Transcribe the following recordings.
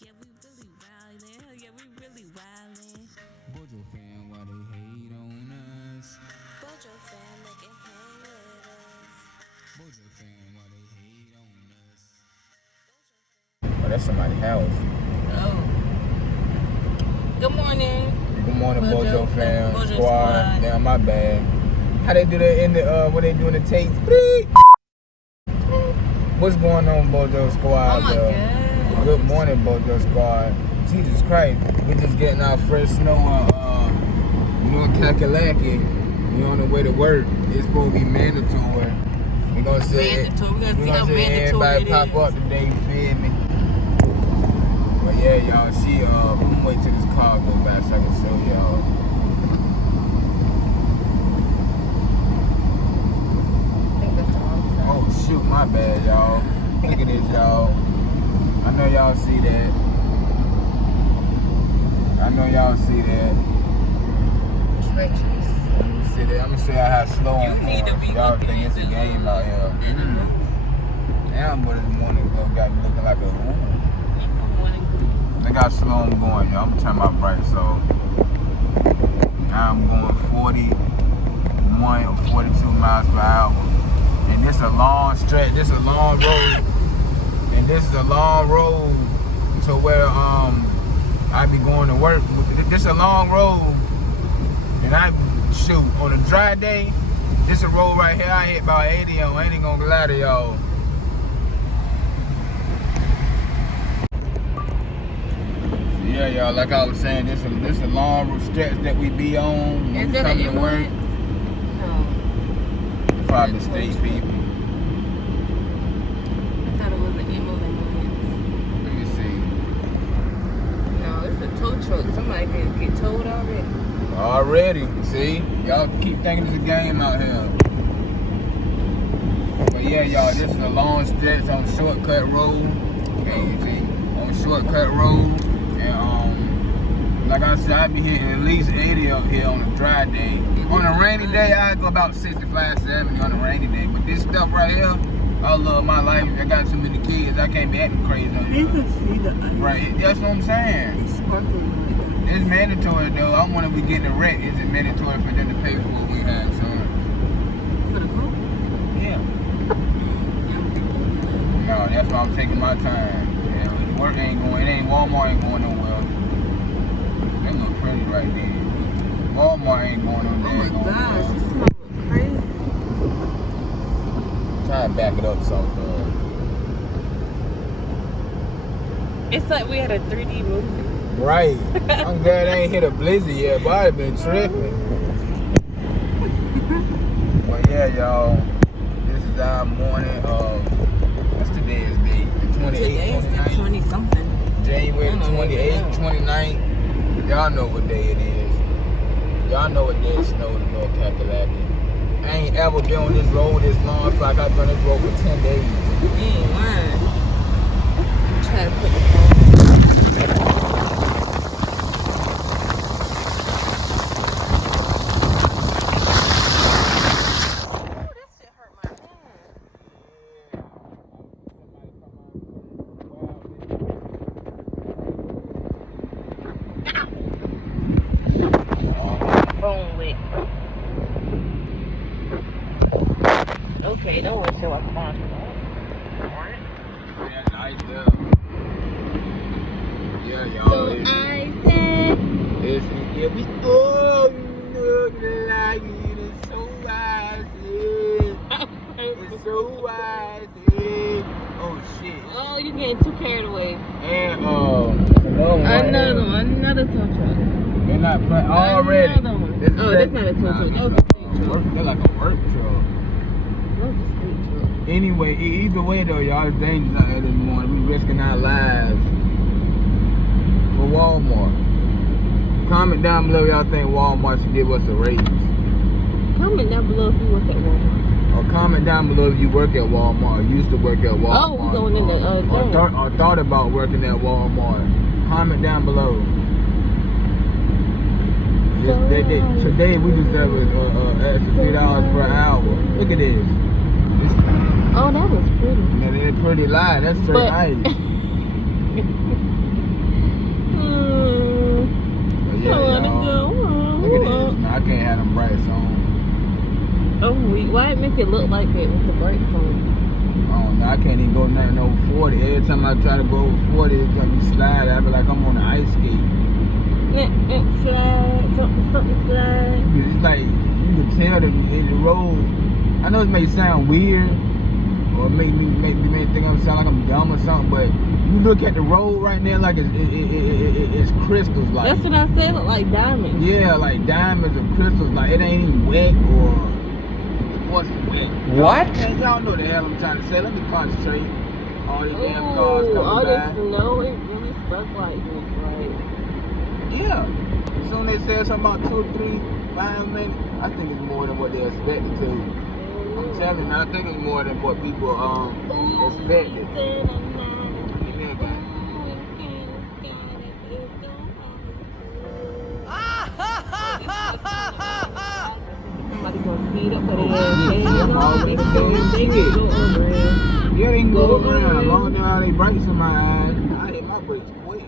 Yeah, we really wildin'. Hell yeah, we really wildin'. Bojo fan, why they hate on us? Bojo fan, they can hang with us. Bojo fan, why they hate on us? Oh, that's somebody's house. Oh. Good morning. Good morning, Bojo fam. Bojo Squad. Damn, my bad. How they do that in the when they doing the tapes? What's going on, Bojo Squad? Oh my God. Good morning, Bojo Squad. Jesus Christ, we just getting our first snow on North Kakalaki. We on the way to work. It's supposed to be mandatory. We gonna see everybody pop up today. You feel me? But yeah, y'all. I'm gonna wait till this car goes by so I can show y'all. I think that's the wrong side. Oh shoot, my bad, y'all. Look at this, y'all. I know y'all see that. Treacherous. I'm gonna show y'all how slow I'm need to going. be So y'all looking think it's a into game out here. Damn, but this morning got me looking like a Look how slow I'm going, y'all. I'm gonna turn my bright, so now I'm going 41 or 42 miles per hour. And this is a long stretch, this is a long road. And this is a long road to where I be going to work. This is a long road. And on a dry day, this is a road right here I hit about 80 on. I ain't gonna lie to y'all. Yeah, y'all, like I was saying, this is a long stretch that we be on when we come to work. No. Probably state people. I thought it was an ambulance. Let me see. No, it's a tow truck. Somebody can get towed already. Already, see? Y'all keep thinking it's a game out here. But yeah, y'all, this is a long stretch on Shortcut Road. Okay, you see? On Shortcut Road. And like I said, I be hitting at least 80 up here on a dry day. On a rainy day, I go about 65, 70 on a rainy day. But this stuff right here, I love my life. I got so many kids, I can't be acting crazy on You here. can see the ice. Right, that's what I'm saying. It's sparkling like that. It's mandatory though. I want to be getting a wreck. Is it mandatory for them to pay for what we have insurance? For the car? Yeah. No, that's why I'm taking my time. Yeah, work ain't going. It ain't Walmart ain't going nowhere. They look pretty right there. Walmart ain't going nowhere. Oh my gosh, this smell look crazy. Try to back it up something. It's like we had a 3D movie. Right. I'm glad I ain't hit a blizzard yet, but I've been tripping. Well, yeah, y'all. This is our morning. What's today's date? The 28th, 29th? 20 something. January 28th, 29th. Y'all know what day it is. Y'all know what day it snowed in North Kakalaki. I ain't ever been on this road this long. I feel like I've been on this road for 10 days. You ain't lying. Try to put the phone. Okay, don't want to show up on. Yeah, nice there. Yeah, y'all. Yeah, we all look like it. It's so wise. It's so wise. Oh shit. Oh, you're getting too carried away. And Another tow truck. They're not already. Another one. That's not a tow truck. That was a state truck. They're like a work truck. That was a state truck. Anyway, either way though, y'all, it's dangerous out here this morning. We risking our lives for Walmart. Comment down below if y'all think Walmart should give us a raise. Comment down below if you work at Walmart. Or comment down below if you work at Walmart, or used to work at Walmart. Oh, we going in the or thought about working at Walmart. Comment down below. Today we deserve an extra $3 per hour. Look at this. Oh, that was pretty. Man, it's pretty light. That's straight ice. Look at this. No, I can't have them brights on. Oh, why it make it look like that with the brakes on? Oh, no, I can't even go nothing over 40. Every time I try to go over 40, it's gonna be slide. I be like I'm on an ice skate. Slide, something slide. It's like, you can tell the road. I know it may sound weird, or make me think I'm sound like I'm dumb or something, but you look at the road right now like it's crystals. Like, that's what I said, look like diamonds. Yeah, like diamonds or crystals. Like, it ain't even wet or what's wet. What? Man, y'all know the hell I'm trying to say. Let me concentrate. All these damn cars coming all by. this snow, it really stuck like this, right? Yeah. Soon they said something about 2 or 3, 5 minutes. I think it's more than what they expected to. I'm telling you, I think it's more than what people expected. Give me a gun. Somebody gonna speed up for their Yeah, they can go around. As long as how they brakes in my eyes, I hit my brakes quick.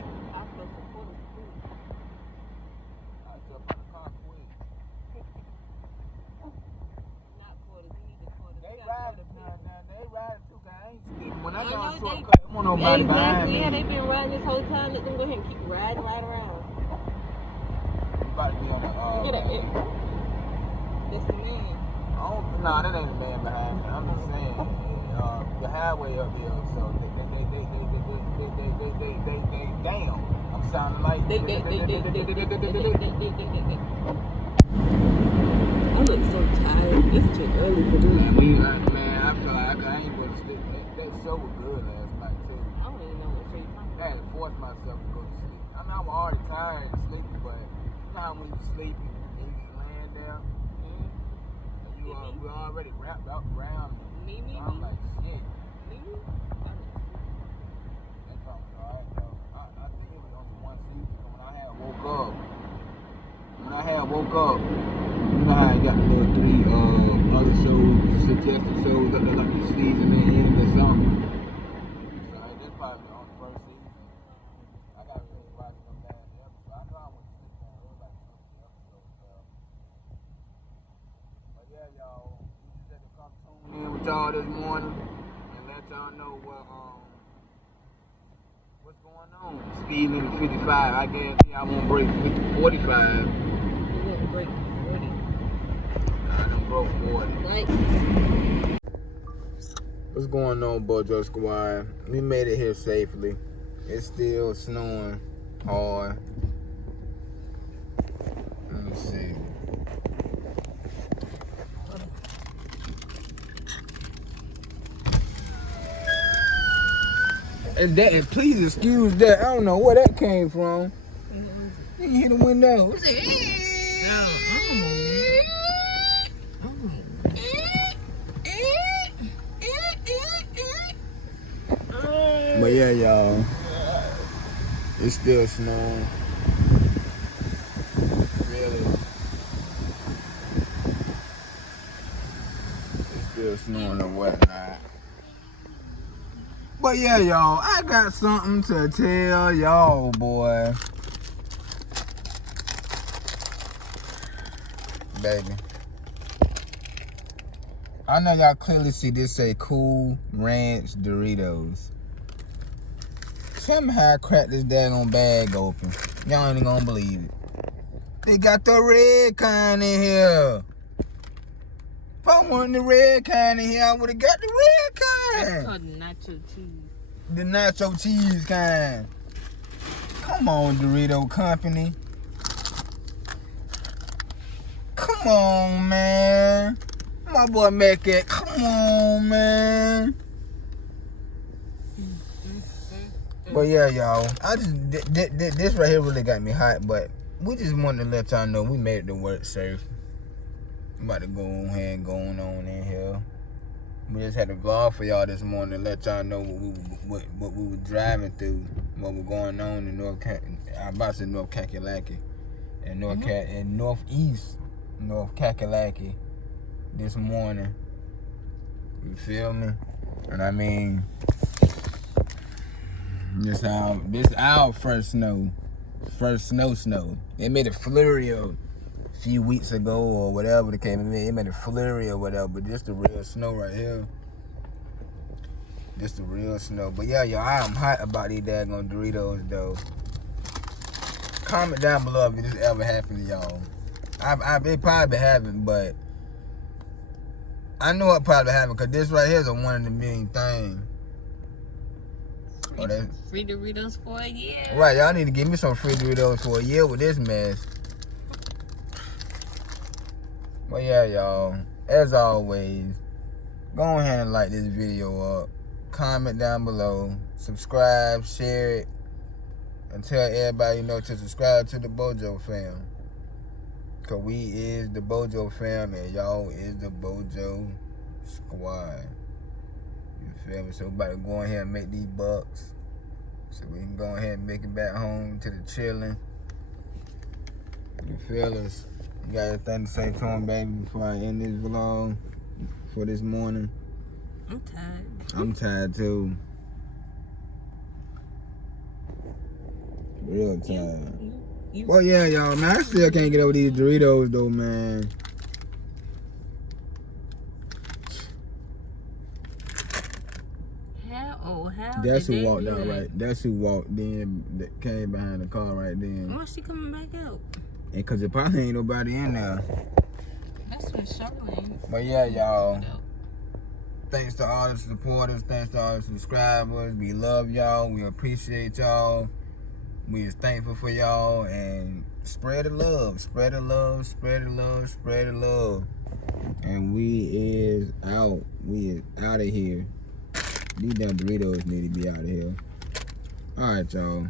When I got a shortcut, I'm on nobody behind me. Yeah, they've been riding this whole time. Let them go ahead and keep riding right around. You about to be on the Look at that. That's the man. Nah, that ain't the man behind me. I'm just saying, the highway up here, so they damn. I'm sounding like I look so tired. It's too early for this. Man, I feel like I ain't going to sleep. That show was good last night too. I don't even know what show you're talking I had to force myself to go to sleep. I mean, I'm already tired and sleepy, but you know how when you sleeping and you just laying there, and you we're already wrapped up around me. So I'm like, shit. That song was alright though. I think it was only one season. When I had woke up, you know how I got the little 3 other shows, suggested shows that they're like the season and end or something. So that's probably on the first season. I got really watching them last episode. I know I went to sleep on it. It was like 2 episodes though. But yeah, y'all, we just had to come tune in with y'all this morning and let y'all know what's going on. Speed limit 55. I guarantee I won't break 45. I done broke 40. What's going on, Bojo Squad? We made it here safely. It's still snowing hard. Let me see. And please excuse that. I don't know where that came from. You hit the window. But yeah, y'all, it's still snowing. Really, it's still snowing and whatnot. But yeah, y'all, I got something to tell y'all, boy. Baby, I know y'all clearly see this say Cool Ranch Doritos. Somehow I cracked this daggone bag open. Y'all ain't gonna believe it. They got the red kind in here. If I wanted the red kind in here, I would've got the red kind. That's called nacho cheese. The nacho cheese kind. Come on, Dorito Company. Come on, man. My boy Mac it. Come on, man. But yeah, y'all, I just this right here really got me hot. But we just wanted to let y'all know we made it to work safe. I'm about to go ahead and going on in here. We just had a vlog for y'all this morning to let y'all know what we were driving through, what was going on in North Kakalaki, and northeast North Kakalaki this morning. You feel me? And I mean, this our first snow First snow. It made a flurry a few weeks ago or whatever the case may be. It made a flurry or whatever, but this the real snow right here. This the real snow. But yeah, y'all, I am hot about these daggone Doritos though. Comment down below if this ever happened to y'all. It probably happened, but I know it probably happened because this right here is a 1 in a million thing. Free Doritos for a year. Right, y'all need to give me some free Doritos for a year with this mess. But yeah, y'all, as always, go ahead and like this video up. Comment down below. Subscribe, share it. And tell everybody you know to subscribe to the Bojo fam. Cause we is the Bojo fam and y'all is the Bojo squad. You feel me? So we about to go ahead and make these bucks. So we can go ahead and make it back home to the chilling. You feel us? You got anything to say to him, baby, before I end this vlog for this morning? I'm tired. I'm tired too. Real tired. Well, yeah, y'all, man, I still can't get over these Doritos, though, man. How That's did who they walked do out, that? right? That's who walked in, that came behind the car right then. Why's she coming back out? And because there probably ain't nobody in there. That's when Charlene. But, yeah, y'all. Thanks to all the supporters. Thanks to all the subscribers. We love y'all. We appreciate y'all. We is thankful for y'all. And spread the love. Spread the love. Spread the love. Spread the love. And we is out. We is out of here. These damn Doritos need to be out of here. All right, y'all.